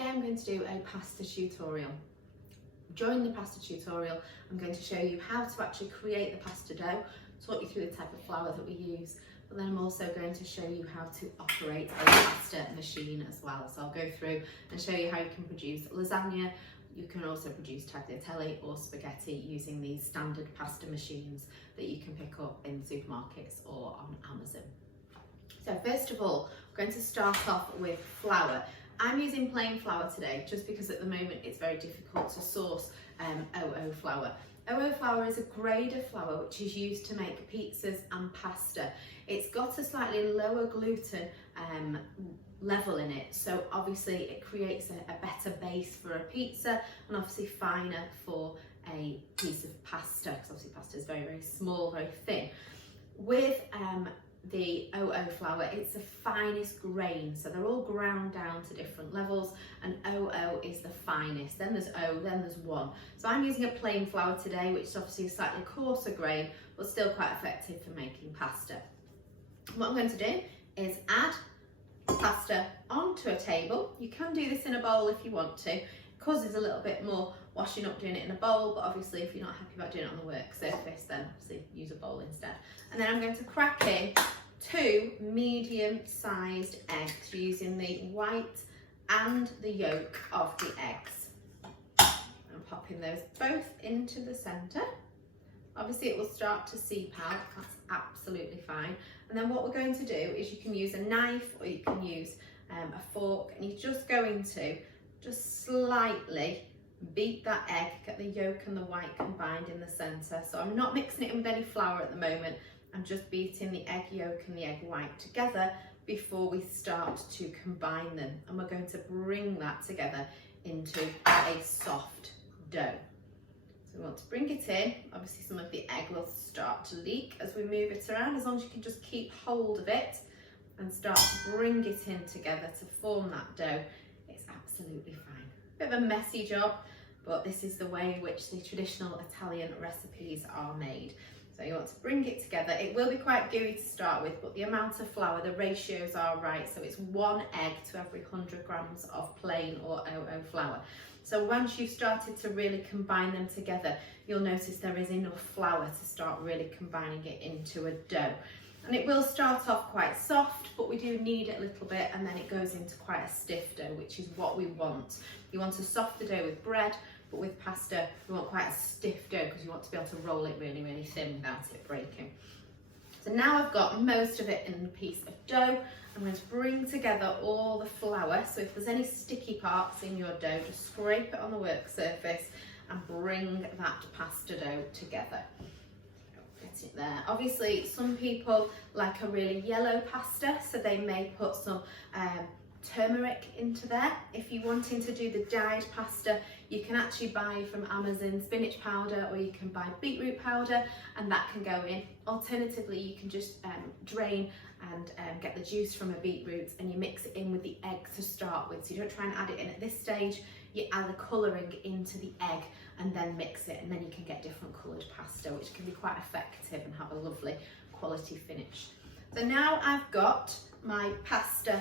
today I'm going to do a pasta tutorial. During the pasta tutorial, I'm going to show you how to actually create the pasta dough, talk you through the type of flour that we use, but then I'm also going to show you how to operate a pasta machine as well. So I'll go through and show you how you can produce lasagna. You can also produce tagliatelle or spaghetti using these standard pasta machines that you can pick up in supermarkets or on Amazon. So first of all, we're going to start off with flour. I'm using plain flour today just because at the moment it's very difficult to source OO flour. OO flour is a grade of flour which is used to make pizzas and pasta. It's got a slightly lower gluten level in it, so obviously it creates a better base for a pizza and obviously finer for a piece of pasta, because obviously pasta is very, very small, very thin. With the OO flour, it's the finest grain, so they're all ground down to different levels, and OO is the finest. Then there's O, then there's 1. So I'm using a plain flour today, which is obviously a slightly coarser grain, but still quite effective for making pasta. What I'm going to do is add pasta onto a table. You can do this in a bowl if you want to. It causes a little bit more washing up doing it in a bowl, but obviously if you're not happy about doing it on the work surface, then obviously use a bowl instead. And then I'm going to crack in 2 medium-sized eggs using the white and the yolk of the eggs. I'm popping those both into the centre. Obviously it will start to seep out, that's absolutely fine. And then what we're going to do is you can use a knife or you can use a fork, and you're just going to just slightly beat that egg, get the yolk and the white combined in the centre. So I'm not mixing it in with any flour at the moment, I'm just beating the egg yolk and the egg white together before we start to combine them. And we're going to bring that together into a soft dough. So we want to bring it in. Obviously some of the egg will start to leak as we move it around. As long as you can just keep hold of it and start to bring it in together to form that dough, it's absolutely fine. Bit of a messy job, but this is the way in which the traditional Italian recipes are made. So you want to bring it together. It will be quite gooey to start with, but the amount of flour, the ratios are right. So it's 1 egg to every 100 grams of plain or OO flour. So once you've started to really combine them together, you'll notice there is enough flour to start really combining it into a dough. And it will start off quite soft, but we do need it a little bit, and then it goes into quite a stiff dough, which is what we want. You want a softer dough with bread, but with pasta, we want quite a stiff dough because you want to be able to roll it really, really thin without it breaking. So now I've got most of it in a piece of dough. I'm going to bring together all the flour. So if there's any sticky parts in your dough, just scrape it on the work surface and bring that pasta dough together. Get it there. Obviously, some people like a really yellow pasta, so they may put some turmeric into there. If you're wanting to do the dyed pasta, you can actually buy from Amazon spinach powder, or you can buy beetroot powder, and that can go in. Alternatively, you can just drain and get the juice from a beetroot and you mix it in with the egg to start with. So you don't try and add it in at this stage, you add the colouring into the egg and then mix it, and then you can get different coloured pasta, which can be quite effective and have a lovely quality finish. So now I've got my pasta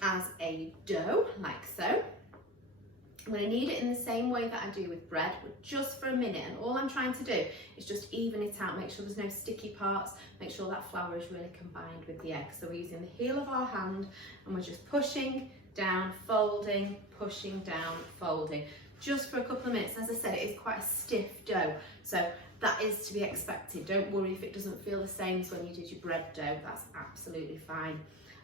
as a dough, like so. I'm going to knead it in the same way that I do with bread, but just for a minute, and all I'm trying to do is just even it out, make sure there's no sticky parts, make sure that flour is really combined with the egg. So we're using the heel of our hand and we're just pushing down, folding, pushing down, folding, just for a couple of minutes. As I said, it is quite a stiff dough, so that is to be expected. Don't worry if it doesn't feel the same as when you did your bread dough, that's absolutely fine.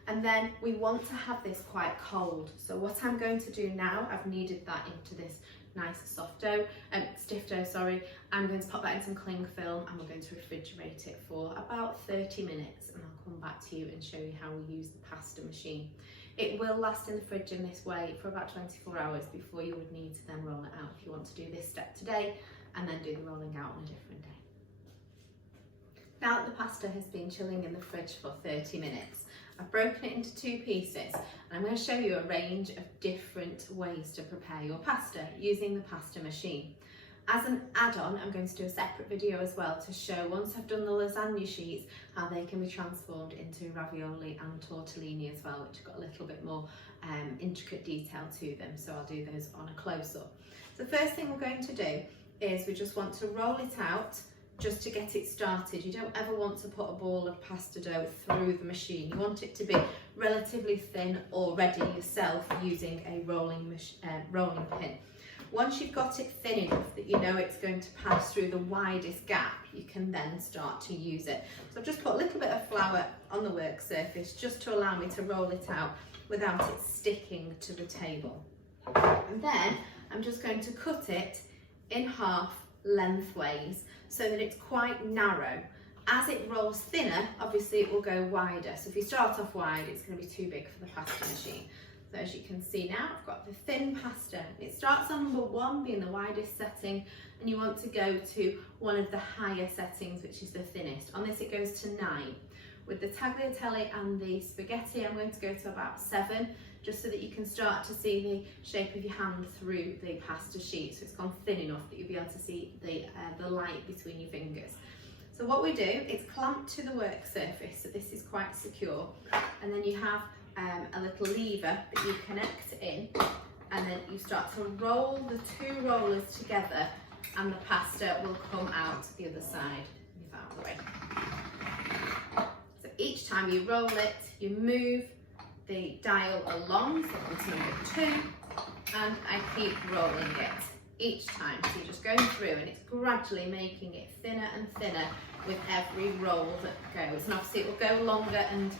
And then we want to have this quite cold. So what I'm going to do now, I've kneaded that into this nice soft dough, stiff dough, sorry. I'm going to pop that in some cling film and we're going to refrigerate it for about 30 minutes, and I'll come back to you and show you how we use the pasta machine. It will last in the fridge in this way for about 24 hours before you would need to then roll it out if you want to do this step today and then do the rolling out on a different day. Now that the pasta has been chilling in the fridge for 30 minutes, I've broken it into 2 pieces, and I'm going to show you a range of different ways to prepare your pasta using the pasta machine. As an add-on, I'm going to do a separate video as well to show, once I've done the lasagna sheets, how they can be transformed into ravioli and tortellini as well, which have got a little bit more intricate detail to them. So I'll do those on a close-up. So the first thing we're going to do is we just want to roll it out just to get it started. You don't ever want to put a ball of pasta dough through the machine. You want it to be relatively thin already yourself using a rolling pin. Once you've got it thin enough that you know it's going to pass through the widest gap, you can then start to use it. So I've just put a little bit of flour on the work surface just to allow me to roll it out without it sticking to the table. And then I'm just going to cut it in half lengthways so that it's quite narrow. As it rolls thinner, obviously it will go wider. So if you start off wide, it's going to be too big for the pasta machine. So as you can see now, I've got the thin pasta. It starts on number 1 being the widest setting, and you want to go to one of the higher settings, which is the thinnest. On this it goes to 9. With the tagliatelle and the spaghetti, I'm going to go to about 7, just so that you can start to see the shape of your hand through the pasta sheet. So it's gone thin enough that you'll be able to see the light between your fingers. So what we do is clamp to the work surface, so this is quite secure, and then you have a little lever that you connect in, and then you start to roll the 2 rollers together, and the pasta will come out the other side. Move out of the way. So each time you roll it, you move the dial along, so onto number 2, and I keep rolling it each time. So you're just going through, and it's gradually making it thinner and thinner with every roll that goes. And obviously it will go longer and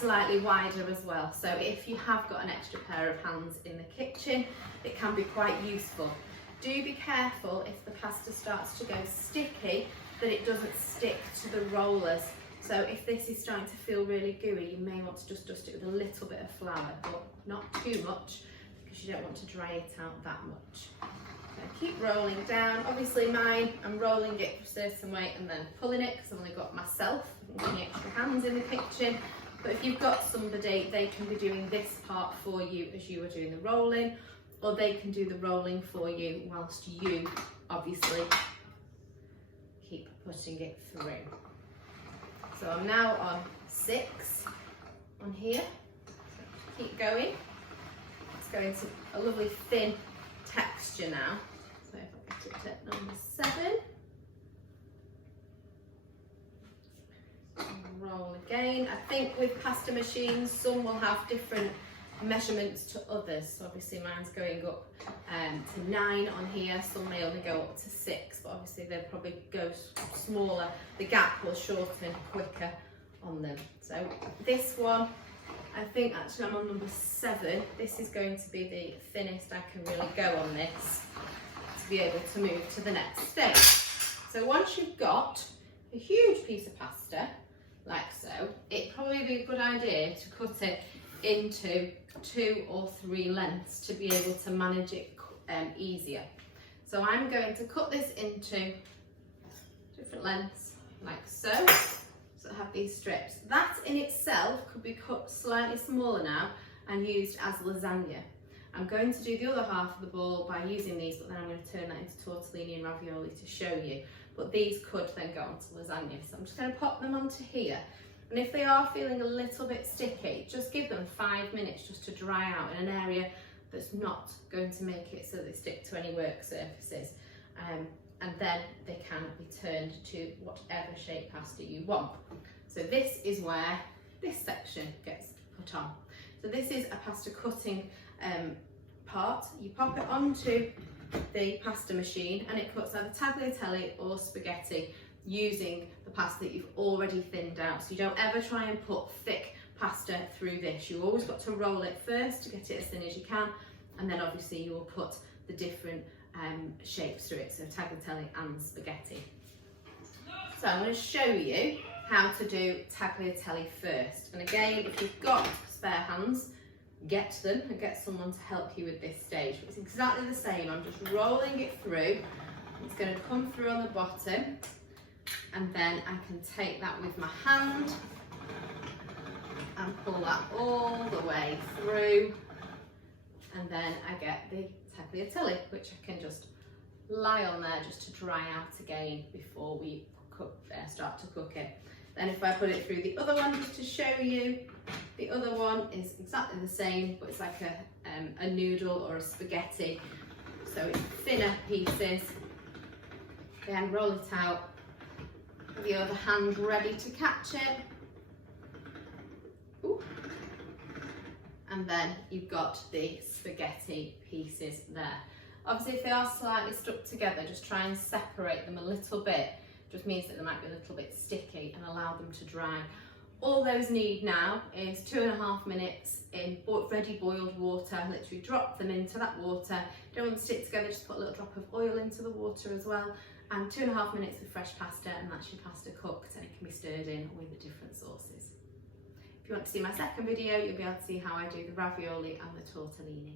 slightly wider as well. So if you have got an extra pair of hands in the kitchen, it can be quite useful. Do be careful if the pasta starts to go sticky that it doesn't stick to the rollers. So if this is starting to feel really gooey, you may want to just dust it with a little bit of flour, but not too much, because you don't want to dry it out that much. So keep rolling down. Obviously mine, I'm rolling it a certain way and then pulling it, because I've only got myself and any extra hands in the kitchen. But if you've got somebody, they can be doing this part for you as you are doing the rolling, or they can do the rolling for you whilst you obviously keep putting it through. So I'm now on 6 on here. So keep going. It's going to a lovely thin texture now. So if I get it at number 7. Roll again. I think with pasta machines, some will have different measurements to others. So obviously mine's going up to 9 on here. Some may only go up to 6, but obviously they'll probably go smaller. The gap will shorten quicker on them. So this one, I think actually I'm on number 7. This is going to be the thinnest I can really go on this to be able to move to the next stage. So once you've got a huge piece of pasta, like so, it'd probably be a good idea to cut it into 2 or 3 lengths to be able to manage it easier. So I'm going to cut this into different lengths, like so. So I have these strips. That in itself could be cut slightly smaller now and used as lasagna. I'm going to do the other half of the ball by using these, but then I'm going to turn that into tortellini and ravioli to show you. But these could then go onto lasagna. So I'm just going to pop them onto here. And if they are feeling a little bit sticky, just give them 5 minutes just to dry out in an area that's not going to make it so they stick to any work surfaces. And then they can be turned to whatever shape pasta you want. So this is where this section gets put on. So this is a pasta cutting part. You pop it onto the pasta machine and it cuts either tagliatelle or spaghetti using the pasta that you've already thinned out. So you don't ever try and put thick pasta through this. You've always got to roll it first to get it as thin as you can, and then obviously you will put the different shapes through it, so tagliatelle and spaghetti. So I'm going to show you how to do tagliatelle first. And again, if you've got spare hands, get them and get someone to help you with this stage. It's exactly the same. I'm just rolling it through. It's going to come through on the bottom, and then I can take that with my hand and pull that all the way through, and then I get the tagliatelle, which I can just lie on there just to dry out again before we start to cook it. Then if I put it through the other one just to show you, the other one is exactly the same, but it's like a noodle or a spaghetti. So it's thinner pieces. Again, roll it out with the other hand ready to catch it. Ooh. And then you've got the spaghetti pieces there. Obviously, if they are slightly stuck together, just try and separate them a little bit. Just means that they might be a little bit sticky, and allow them to dry. All those need now is 2.5 minutes in ready boiled water. Literally drop them into that water. Don't want them to stick together, just put a little drop of oil into the water as well. And 2.5 minutes with fresh pasta, and that's your pasta cooked, and it can be stirred in with the different sauces. If you want to see my second video, you'll be able to see how I do the ravioli and the tortellini.